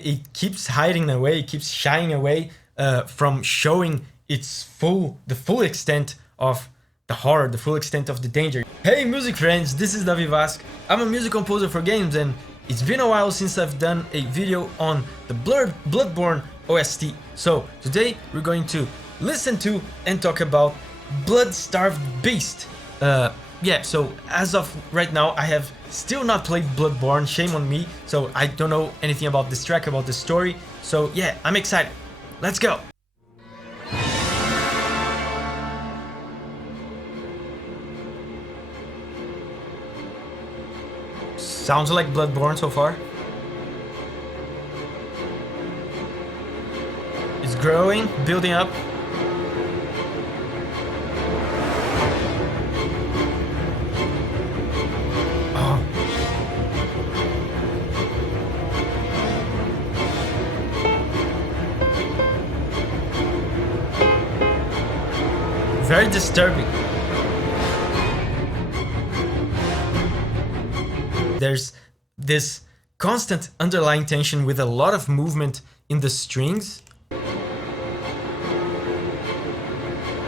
It keeps hiding away, it keeps shying away from showing the full extent of the horror, the full extent of the danger. Hey music friends, this is Davi Vasc. I'm a music composer for games, and it's been a while since I've done a video on the Bloodborne OST. So today we're going to listen to and talk about Blood-Starved Beast. Yeah, so as of right now I have still not played Bloodborne, shame on me, so I don't know anything about this track, about the story. So yeah, I'm excited. Let's go! Sounds like Bloodborne so far. It's growing, building up. Oh. Very disturbing. There's this constant underlying tension with a lot of movement in the strings.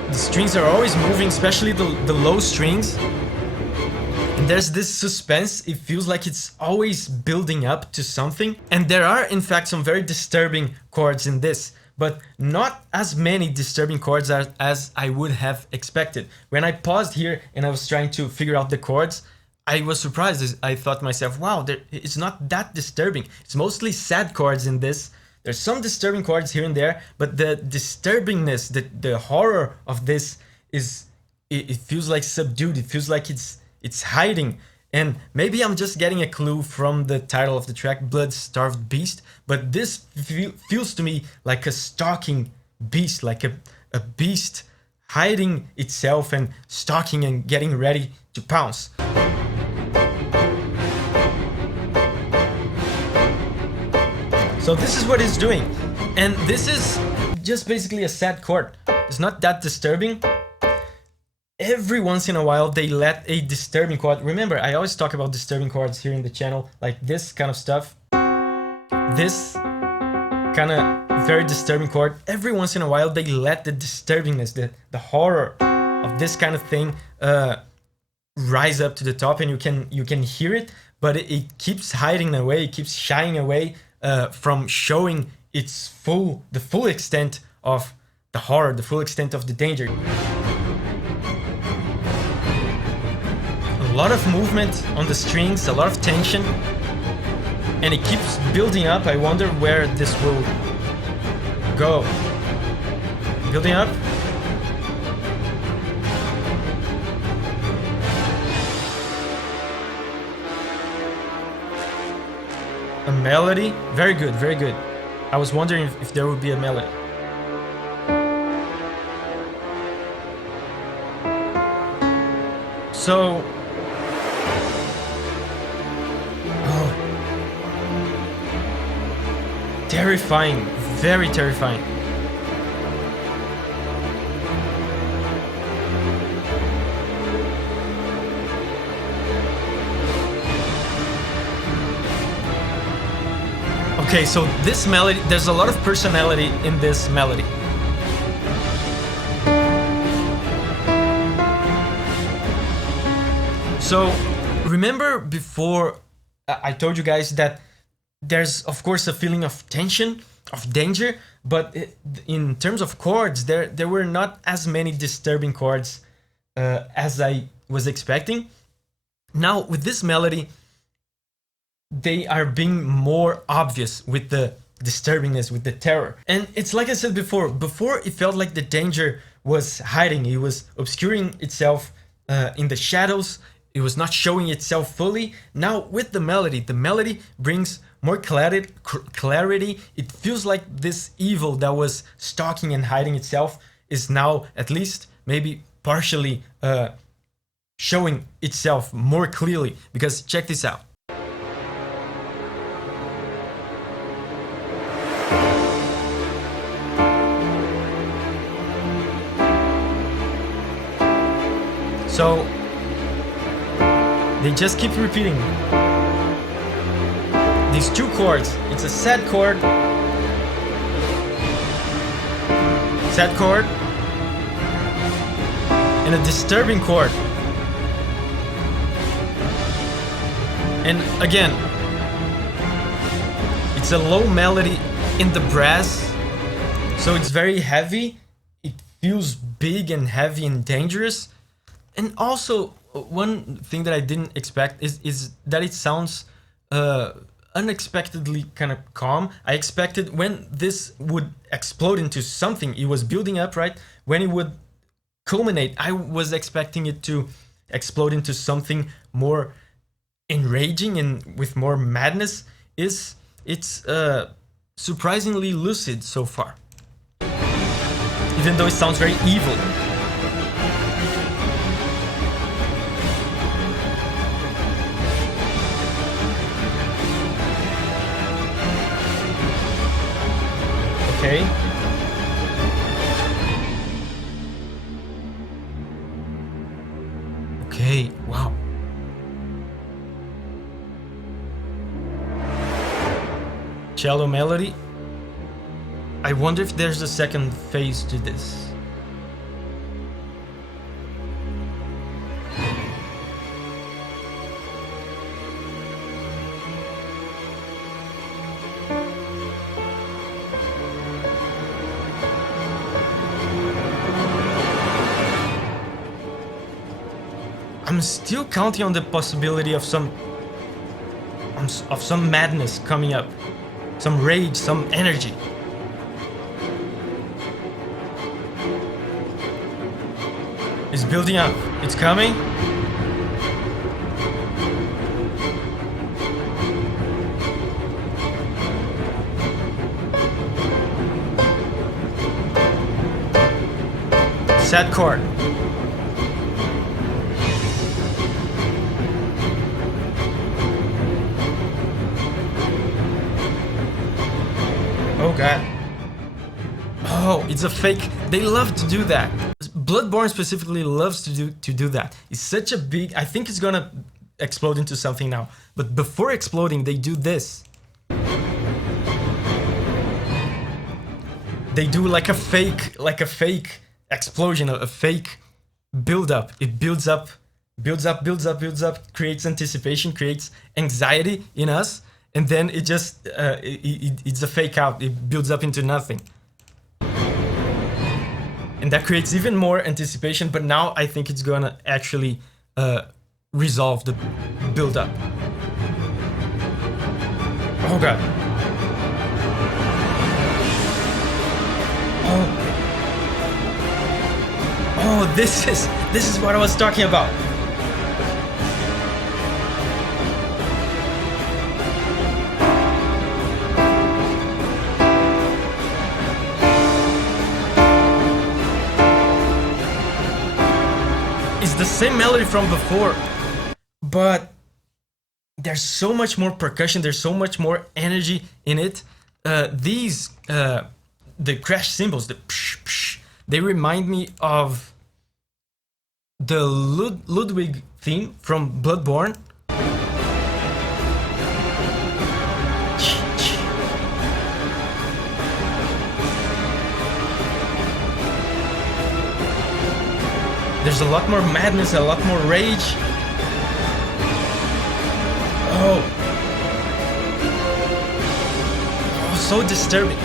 The strings are always moving, especially the low strings. And there's this suspense, it feels like it's always building up to something. And there are in fact some very disturbing chords in this, but not as many disturbing chords as I would have expected. When I paused here and I was trying to figure out the chords, I was surprised. I thought to myself, wow, it's not that disturbing. It's mostly sad chords in this. There's some disturbing chords here and there, but the disturbingness, the horror of this it feels like subdued. It feels like it's hiding. And maybe I'm just getting a clue from the title of the track, Blood-Starved Beast, but this feels to me like a stalking beast, like a beast hiding itself and stalking and getting ready to pounce. So this is what it's doing, and this is just basically a sad chord. It's not that disturbing. Every once in a while they let a disturbing chord. Remember, I always talk about disturbing chords here in the channel, like this kind of stuff. This kind of very disturbing chord. Every once in a while they let the disturbingness, the horror of this kind of thing rise up to the top, and you can hear it, but it keeps hiding away, it keeps shying away from showing the full extent of the horror, the full extent of the danger. A lot of movement on the strings, a lot of tension, and it keeps building up. I wonder where this will go. Building up. A melody, very good, very good. I was wondering if there would be a melody. So, oh, terrifying, very terrifying. Okay, so this melody, there's a lot of personality in this melody. So, remember before I told you guys that there's of course a feeling of tension, of danger, but in terms of chords, there were not as many disturbing chords as I was expecting. Now, with this melody, they are being more obvious with the disturbingness, with the terror. And it's like I said before it felt like the danger was hiding, it was obscuring itself in the shadows, it was not showing itself fully. Now with the melody brings more clarity. It feels like this evil that was stalking and hiding itself is now at least maybe partially showing itself more clearly, because check this out. So they just keep repeating. these two chords. It's a sad chord, and a disturbing chord. And again, it's a low melody in the brass, so it's very heavy. It feels big and heavy and dangerous. And also, one thing that I didn't expect is that it sounds unexpectedly kind of calm. I expected when this would explode into something, it was building up, right? When it would culminate, I was expecting it to explode into something more enraging and with more madness. It's surprisingly lucid so far, even though it sounds very evil. Okay. Okay, wow. Cello melody. I wonder if there's a second phase to this. I'm still counting on the possibility of some madness coming up, some rage, some energy. It's building up. It's coming. Sad chord. Oh god. Oh, it's a fake. They love to do that. Bloodborne specifically loves to do that. It's such a big. I think it's gonna explode into something now. But before exploding, they do this. They do like a fake explosion, a fake build up. It builds up, creates anticipation, creates anxiety in us, and then it just it's a fake out. It builds up into nothing. And that creates even more anticipation, but now I think it's gonna actually resolve the build-up. Oh god. Oh, this is what I was talking about. The same melody from before, but there's so much more percussion, there's so much more energy in it. The crash cymbals, the psh, psh, they remind me of the Ludwig theme from Bloodborne. There's a lot more madness, a lot more rage. Oh, so disturbing.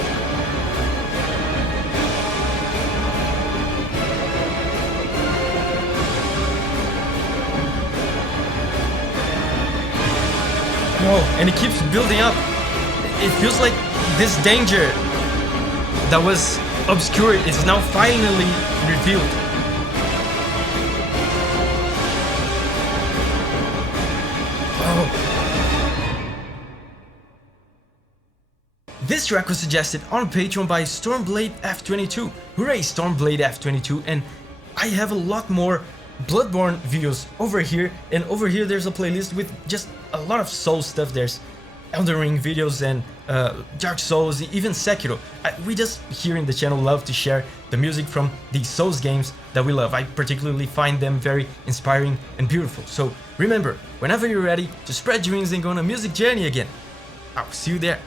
Oh, and it keeps building up. It feels like this danger that was obscured is now finally revealed. This track was suggested on Patreon by Stormblade F22. Hooray, Stormblade F22, and I have a lot more Bloodborne videos over here, and over here there's a playlist with just a lot of Soul stuff. There's Elden Ring videos and Dark Souls, even Sekiro. We just here in the channel love to share the music from these Souls games that we love. I particularly find them very inspiring and beautiful. So remember, whenever you're ready to spread your wings and go on a music journey again, I'll see you there.